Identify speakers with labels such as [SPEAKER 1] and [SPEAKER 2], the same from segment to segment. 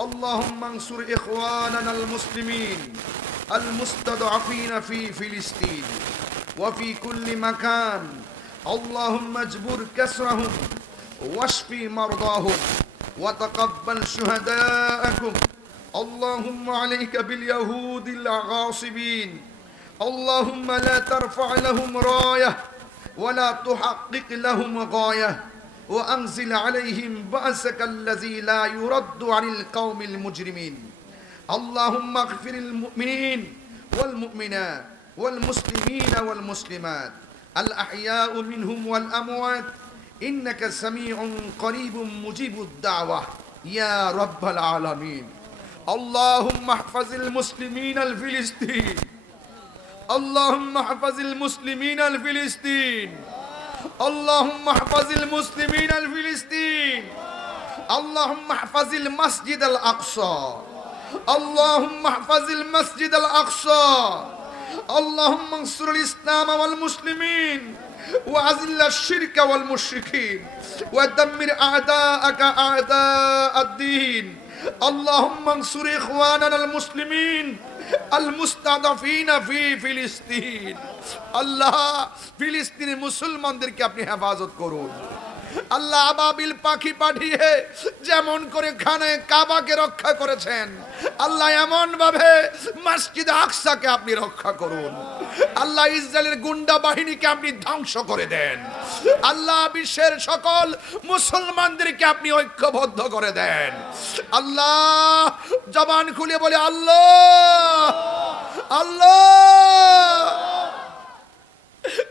[SPEAKER 1] اللهم انصر إخواننا المسلمين المستضعفين في فلسطين وفي كل مكان. اللهم اجبر كسرهم واشف مرضاهم وتقبل شهداءكم. اللهم عليك باليهود الغاصبين اللهم لا ترفع لهم راية ولا تحقق لهم غاية. وانزل عليهم باسك الذي لا يرد عن القوم المجرمين اللهم اغفر المؤمنين والمؤمنات والمسلمين والمسلمات الاحياء منهم والاموات انك سميع قريب مجيب الدعوه يا رب العالمين اللهم احفظ المسلمين الفلسطين اللهم احفظ المسلمين الفلسطين اللهم احفظ المسلمين الفلسطين اللهم احفظ المسجد الاقصى اللهم احفظ المسجد الاقصى اللهم انصر الاسلام والمسلمين واذل الشرك والمشركين ودمر اعداءك اعداء الدين اللهم انصر اخواننا المسلمين المستضعفين في ফিলিস্তিন আল্লাহ ফিলিস্তিনি মুসলমানদেরকে আপনি হেফাজত করুন আল্লাহ আবাবিল পাখি পাঠিয়ে যেমন করে খানে কাবাকে রক্ষা করেছেন আল্লাহ এমন ভাবে মসজিদ আকসাকে আপনি রক্ষা করুন আল্লাহ ইসরায়েলের গুন্ডা বাহিনীকে আপনি ধ্বংস করে দেন। আল্লাহ বিশ্বের সকল মুসলমানদেরকে আপনি ঐক্যবদ্ধ করে দেন। আল্লাহ জবান খুলে বলে, আল্লাহ আল্লাহ।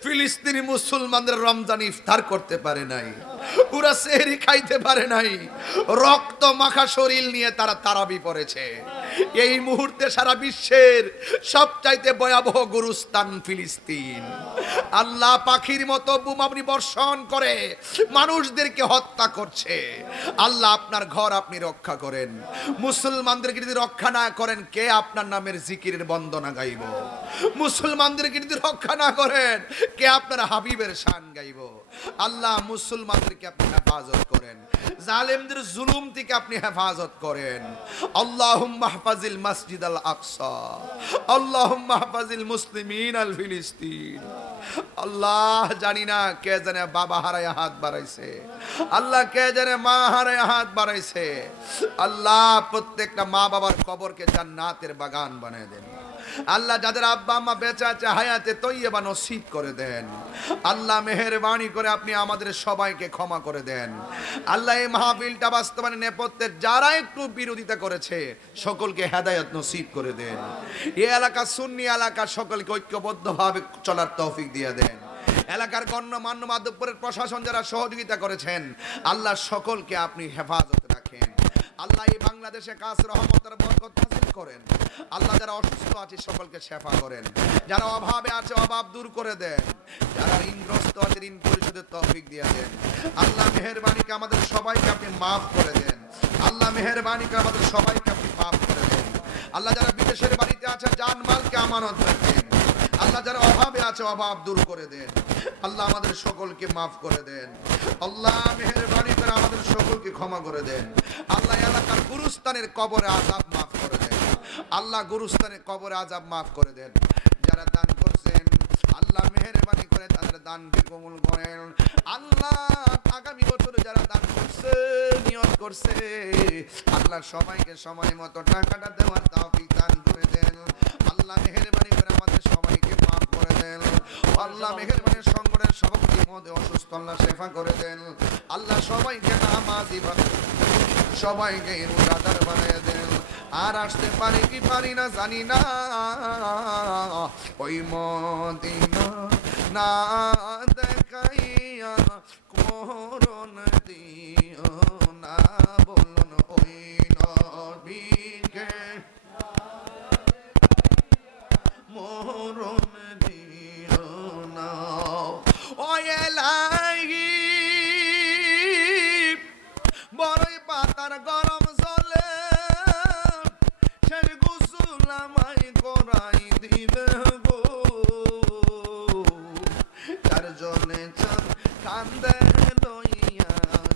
[SPEAKER 1] ফিলিস্তিনি মুসলমানদের রমজান ইফতার করতে পারে নাই, পুরা সেহরি খাইতে পারে নাই, রক্ত মাখা শরীর নিয়ে তারা তারাবি পড়েছে। এই মুহূর্তে সারা বিশ্বের সবচাইতে ভয়াবহ গুরুস্তান ফিলিস্তিন। আল্লাহ পাখির মতো বুমাবনি বর্ষণ করে মানুষদেরকে হত্যা করছে। আল্লাহ আপনার ঘর আপনি রক্ষা করেন। মুসলমানদেরকে যদি রক্ষা না করেন, কে আপনার নামের জিকিরের বন্দনা গাইব? মুসলমানদেরকে যদি রক্ষা না করেন, কে আপনার হাবিবের শান গাইব? আল্লাহ মুসলমানদেরকে আপনি হেফাজত করেন। জালেমদের জুলুম থেকে আপনি হেফাজত করেন। আল্লাহ মাহফাজিল মসজিদ আল আকসা। আল্লাহ মাহফাজিল মুসলিমিন আল ফিলিস্তিন। আল্লাহ জানি না কে জানে বাবা হারায় হাত বাড়াইছে। আল্লাহ কে জানে মা হারায় হাত বাড়াইছে। আল্লাহ প্রত্যেকটা মা বাবার কবরকে জান্নাতের বাগান বানিয়ে দেন। আল্লাহ যাদের আব্বা আম্মা বেঁচে আছে, হায়াতে তৈবা নসিব করে দেন। আল্লাহ মেহেরবানি করে আপনি আমাদের সবাইকে ক্ষমা করে দেন। আল্লাহ এই মাহফিলটা বাস্তবায়নে নেপথ্যের যারা একটু বিরোধিতা করেছে, সকলকে হেদায়ত নসিব করে দেন। এই এলাকা সুন্নি এলাকা সকলকে ঐক্যবদ্ধভাবে চলার তৌফিক দিয়ে দেন। এলাকার গণ্যমান্য মাধ্যমের প্রশাসন যারা সহযোগিতা করেছেন, আল্লাহ সকলকে আপনি হেফাজত রাখেন। আল্লাহ এই বাংলাদেশে কাজ রহমতের বরকত নাজিল করেন। আল্লাহ যারা অসুস্থ আছে, সকলকে শেফা করেন। যারা অভাবে আছে, অভাব দূর করে দেন। যারা ঋণগ্রস্ত আছে, ঋণ পরিশোধের তৌফিক দিয়ে দেন। আল্লাহ মেহেরবানিকে আমাদের সবাইকে আপনি মাফ করে দেন। আল্লাহ মেহেরবানিকে আমাদের সবাইকে আপনি মাফ করে দেন। আল্লাহ যারা বিদেশের বাড়িতে আছে জানমালকে আমানত রাখেন। আল্লাহ যারা অভাবে আছে, অভাব দূর করে দেন। আল্লাহ আমাদের সকলকে মাফ করে দেন। আল্লাহ মেহরবানি করে আমাদের সকলকে ক্ষমা করে দেন। আল্লাহ এলাকার গুরুস্থানের কবরে আজাব মাফ করে দেন। আল্লাহ গুরুস্থানের কবরে আজাব মাফ করে দেন। যারা দান করছেন, আল্লাহ মেহরবানি করে তাদের দানকে কবুল করেন। আল্লাহ আগামী বছরে যারা দান করছে, নিয়ত করছে, আল্লাহ সবাইকে সময় মতো টাকাটা দেওয়ার তৌফিক দান করে দেন আল্লাহ মেহরবানি করে আমাদের সবাইকে মাফ করে দেন আল্লাহ মেহরবানি সংগঠনের সভাপতি মধ্যে অসুস্থ আল্লাহ শেফা করে দেন। আল্লাহ সবাইকে নামাজি সবাইকে রোজাদার বানিয়ে দেন। আর আসতে পারি কি পারি না জানি না। ওই মদিনা না দেখাইয়া করুন দিও কান্দে লইয়া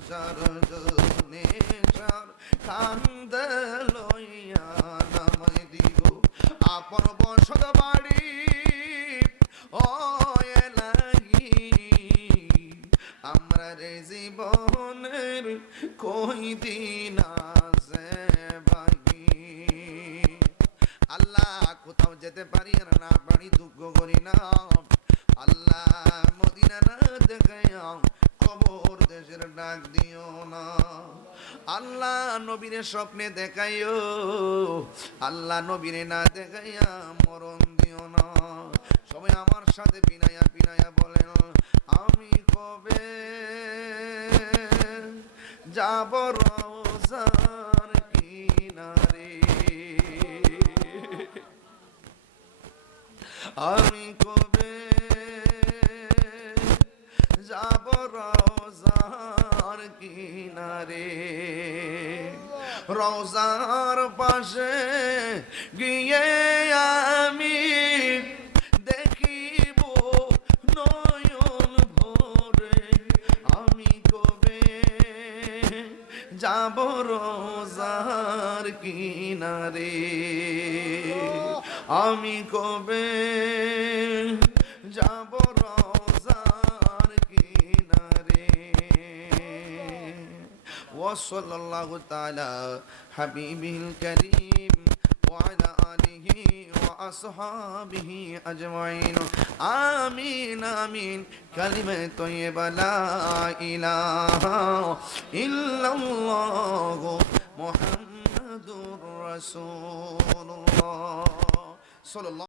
[SPEAKER 1] সরজনেশ্বর কান্দে লইয়া নামাই দিব আপন বসত বাড়ি ও এলাহি আমরা রে জীবনের কই দিন আছে বাকি আল্লাহ কোথাও যেতে পারি আর না পারি দুঃখ করি না নবীরে স্বপ্নে দেখাইও। আল্লাহ নবীরে না দেখাইয়া মরণ দিও না। সবাই আমার সাথে বিনায়া বিনায়া বলেন, আমি কবে যাব রোজার কিনারে? আমি কবে যাব রোজার কিনারে? রোজার পাশে গিয়ে আমি দেখিব নয়ন ভরে আমি কবে যাব রোজার কিনারে? আমি কবে وصلى الله تعالى حبيبه الكريم وعلى آله وأصحابه أجمعين آمين آمين كلمة طيبة لا إله إلا الله محمد رسول الله صلى الله